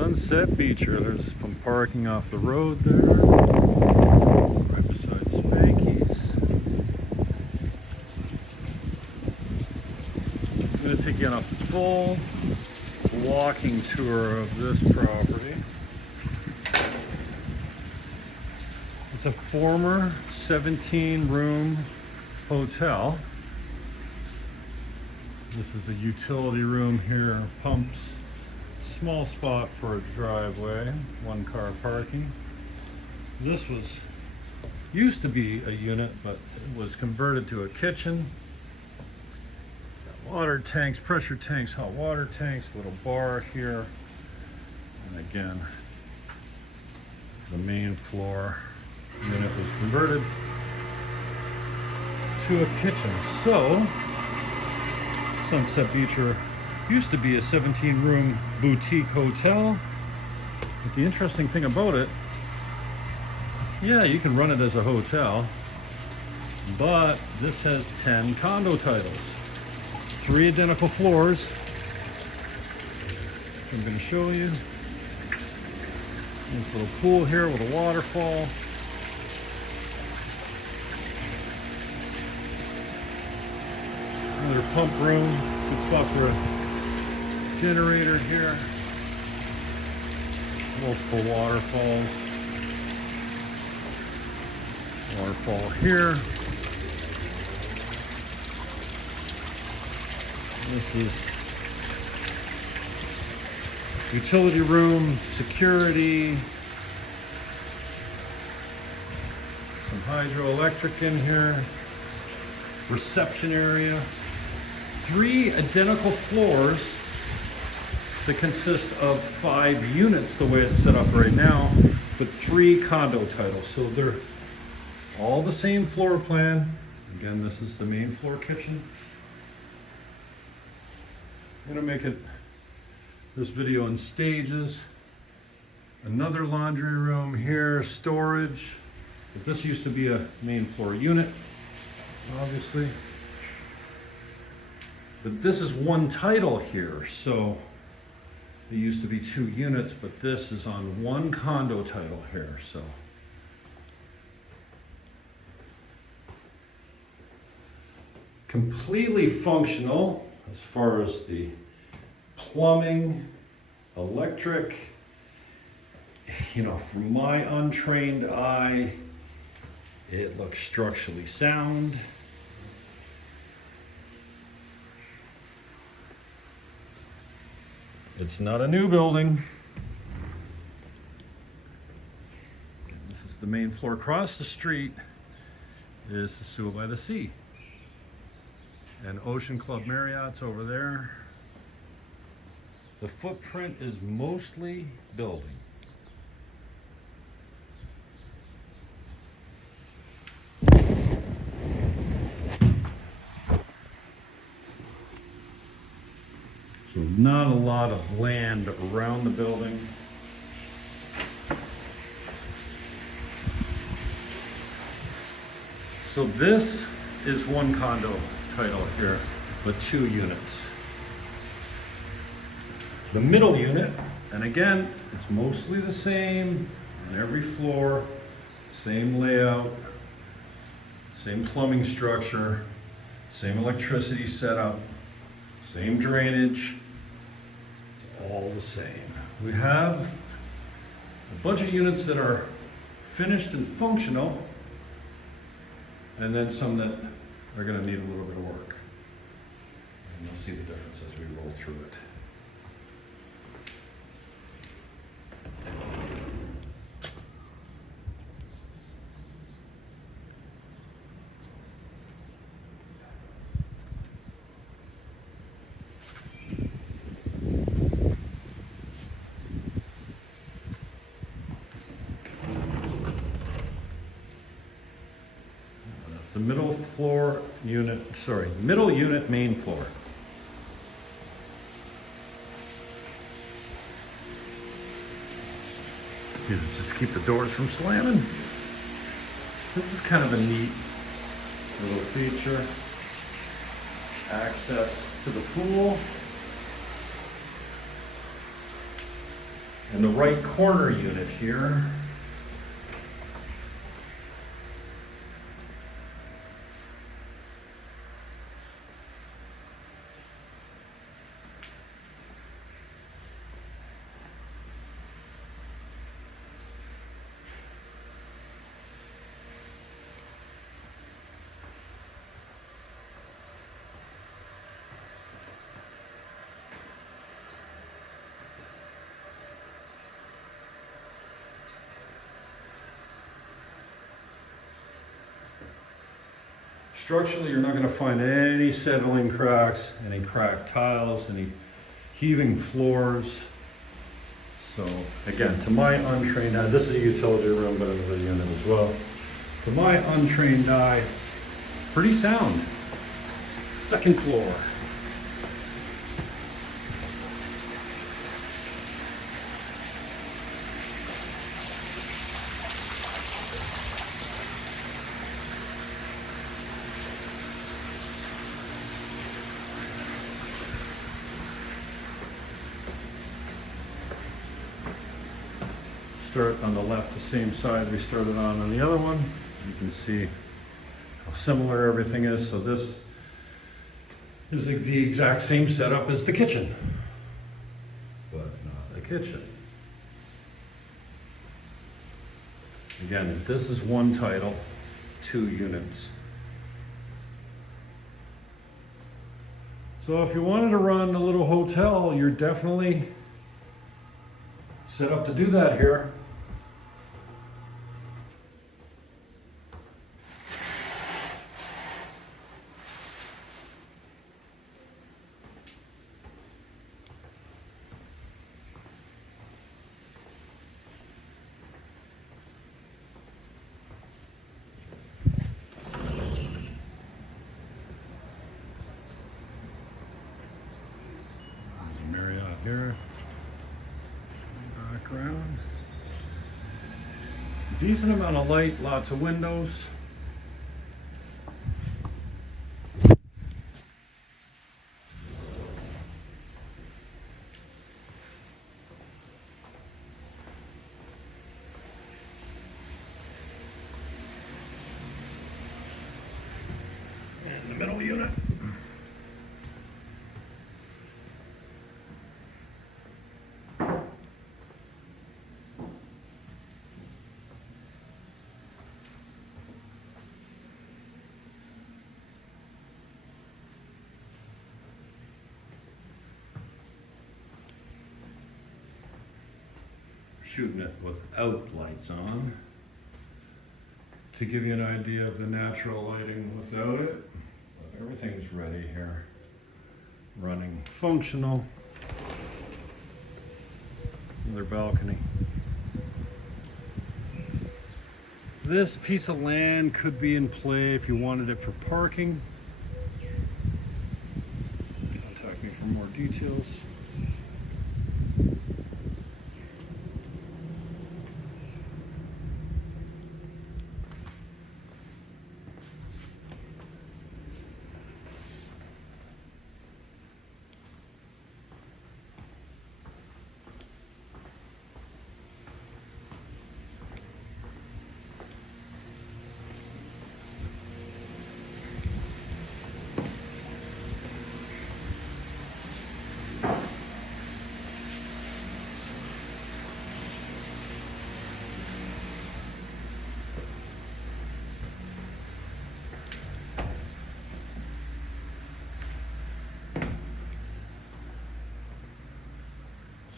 Sunset Beacher. There's some parking off the road there, right beside Spanky's. I'm going to take you on a full walking tour of this property. It's a former 17-room hotel. This is a utility room here, pumps, small spot for a driveway, 1-car parking. This used to be a unit, but it was converted to a kitchen. Got water tanks, pressure tanks, hot water tanks, little bar here. And again, the main floor unit was converted to a kitchen. So, Sunset Beacher used to be a 17-room boutique hotel. But the interesting thing about it, yeah, you can run it as a hotel, but this has 10 condo titles, 3 identical floors. I'm going to show you. This little pool here with a waterfall. Another pump room, good spot for a generator here. Multiple waterfalls. Waterfall here. This is utility room, security, some hydroelectric in here, reception area. 3 identical floors that consist of 5 units the way it's set up right now, but 3 condo titles. So they're all the same floor plan. Again, this is the main floor kitchen. I'm gonna make this video in stages. Another laundry room here, storage. But this used to be a main floor unit, obviously. But this is one title here, so there used to be 2 units, but this is on 1 condo title here, so. Completely functional as far as the plumbing, electric. You know, from my untrained eye, it looks structurally sound. It's not a new building. This is the main floor. Across the street is Sosua by the Sea. And Ocean Club Marriott's over there. The footprint is mostly building. So not a lot of land around the building. So this is 1 condo title here, but 2 units. The middle unit, and again, it's mostly the same on every floor, same layout, same plumbing structure, same electricity setup, same drainage. It's all the same. We have a bunch of units that are finished and functional, and then some that are going to need a little bit of work. And you'll see the difference as we roll through it. The middle unit, main floor. These are just to keep the doors from slamming. This is kind of a neat little feature. Access to the pool. And the right corner unit here, structurally, you're not going to find any settling cracks, any cracked tiles, any heaving floors. So again, to my untrained eye, this is a utility room, but another unit as well. To my untrained eye, pretty sound. Second floor. Start on the left, the same side we started on the other one. You can see how similar everything is. So this is the exact same setup as the kitchen, but not the kitchen. Again, this is one title, 2 units. So if you wanted to run a little hotel, you're definitely set up to do that here. Here, background, decent amount of light, lots of windows. And the middle unit. Shooting it without lights on to give you an idea of the natural lighting without it. But everything's ready here, running, functional. Another balcony. This piece of land could be in play if you wanted it for parking. Contact me for more details.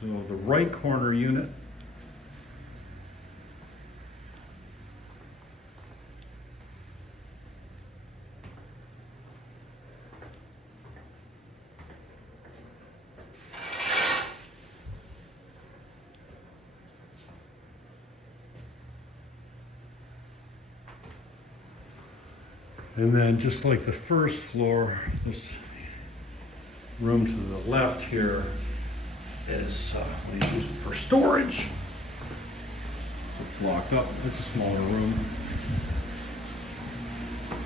So the right corner unit . And then just like the first floor, this room to the left here is used for storage. So it's locked up. It's a smaller room.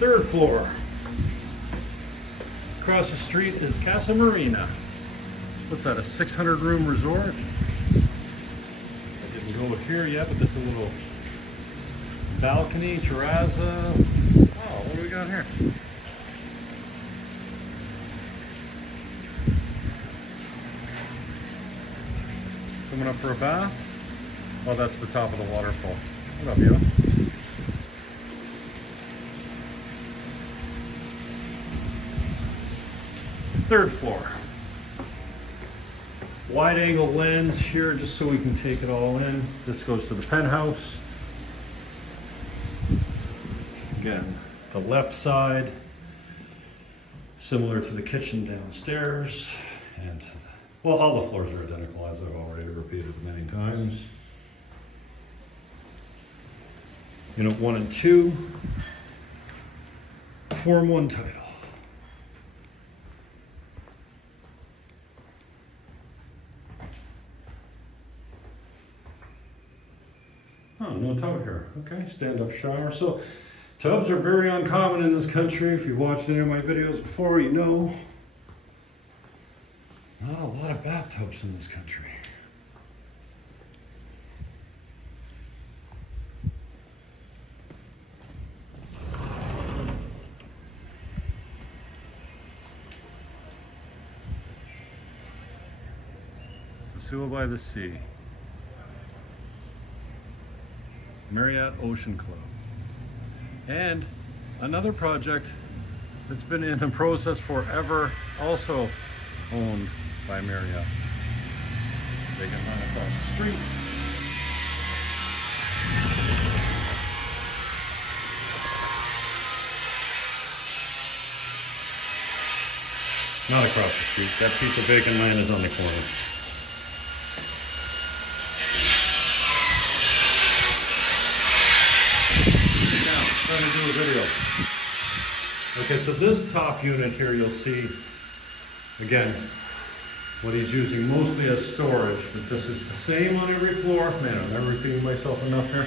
Third floor. Across the street is Casa Marina. What's that, a 600 room resort? go here yet, but this is a little balcony, terrazza. Oh, what do we got here? Coming up for a bath? Oh, that's the top of the waterfall. What up, yo? Third floor. Wide angle lens here just so we can take it all in. This goes to the penthouse. Again, the left side, similar to the kitchen downstairs. And well, all the floors are identical, as I've already repeated many times. Unit 1 and 2 form one title. Oh, no tub here. Okay, stand-up shower. So tubs are very uncommon in this country. If you've watched any of my videos before, you know. Not a lot of bathtubs in this country. Sosua by the sea. Marriott Ocean Club. And another project that's been in the process forever, also owned by Marriott. They can run across the street. Not across the street. That piece of vacant land is on the corner. Trying to do a video. Okay, so this top unit here, you'll see, again, what he's using mostly as storage, but this is the same on every floor. Man, I'm never repeating myself enough here.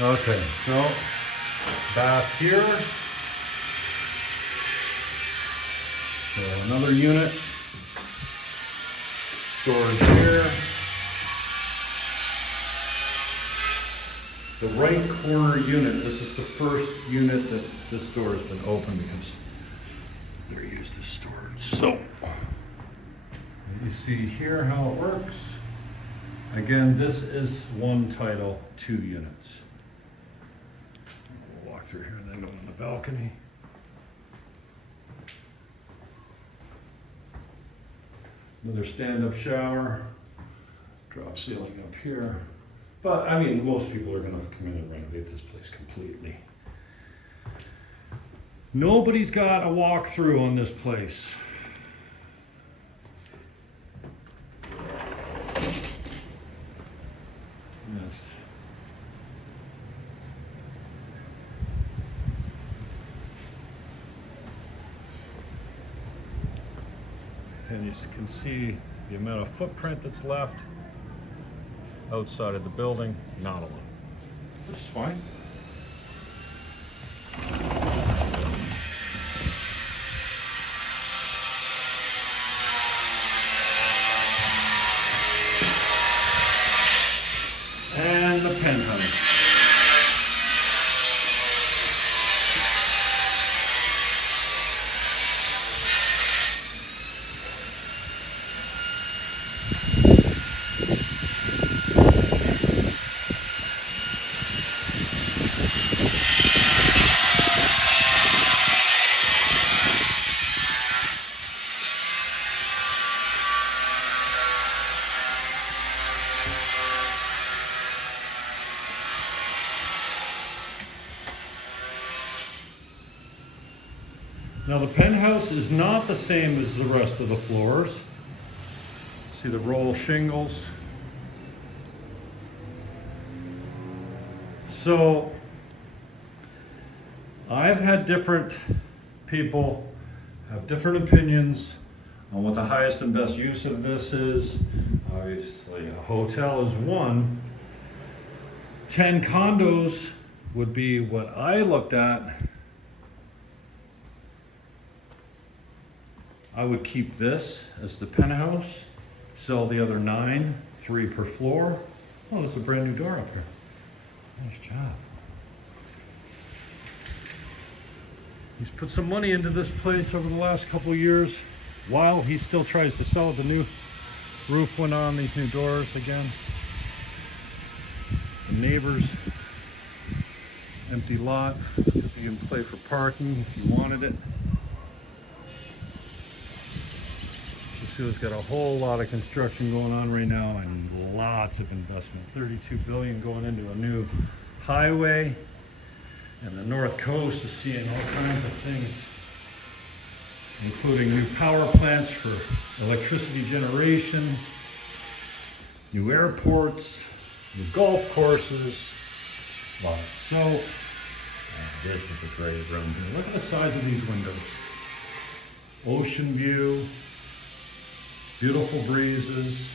Okay, so bath here. So another unit. Storage here. The right corner unit, this is the first unit that this door has been open because they're used as storage. So, you see here how it works. Again, this is one title, 2 units. We'll walk through here and then go on the balcony. Another stand-up shower, drop ceiling up here. But, I mean, most people are going to come in and renovate this place completely. Nobody's got a walkthrough on this place. Yes. And you can see the amount of footprint that's left outside of the building, not a lot, which is fine. And the penthouse. Now the penthouse is not the same as the rest of the floors. See the roll shingles. So I've had different people have different opinions on what the highest and best use of this is. Obviously a hotel is one. 10 condos would be what I looked at. I would keep this as the penthouse. sell the other 9, 3 per floor. Oh, there's a brand new door up here. Nice job. He's put some money into this place over the last couple of years while he still tries to sell it. The new roof went on, these new doors again. The neighbors, empty lot. You can play for parking if you wanted it. Sosua's got a whole lot of construction going on right now and lots of investment. $32 billion going into a new highway. And the North Coast is seeing all kinds of things, including new power plants for electricity generation, new airports, new golf courses, lots of soap. This is a great room here. Look at the size of these windows. Ocean view, beautiful breezes.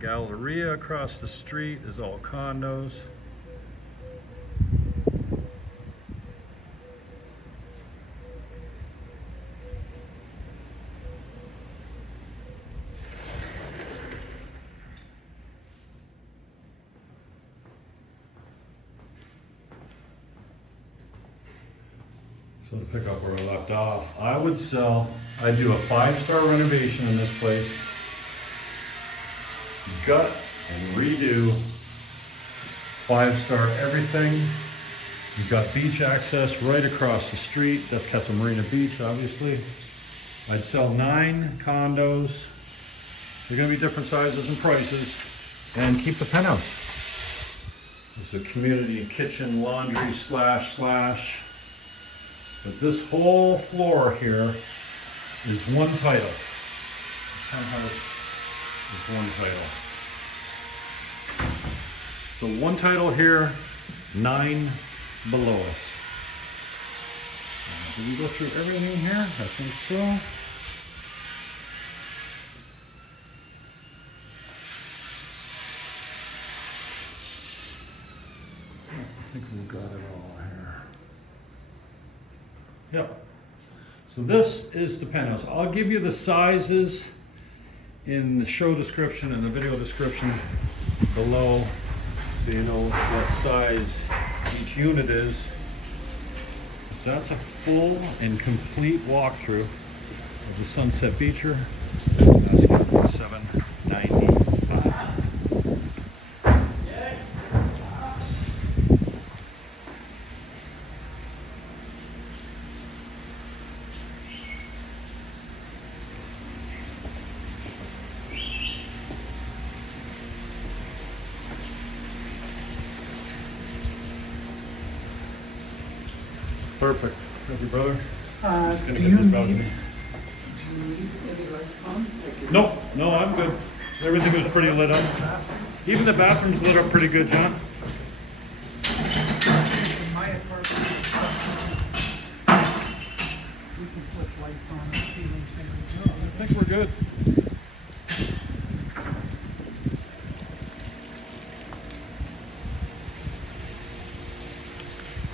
Galleria across the street is all condos. So to pick up where I left off, I'd do a 5-star renovation in this place. Gut and redo, 5-star everything. You've got beach access right across the street. That's Casa Marina Beach, obviously. I'd sell 9 condos. They're gonna be different sizes and prices. And keep the penthouse. It's a community kitchen, laundry, slash. But this whole floor here is one title. Penthouse is one title. So one title here, 9 below us. Did we go through everything here? I think so. I think we've got it all here. Yep. So this is the penthouse. I'll give you the sizes in the show description and the video description below, so you know what size each unit is. That's a full and complete walkthrough of the Sunset Beacher. That's going to be $795. Perfect. Thank you, brother. Just gonna Do get you this balcony. need any lights on? No, I'm good. Everything was pretty lit up. Even the bathroom's lit up pretty good, John. In my apartment, we can put lights on and ceilings. I think we're good.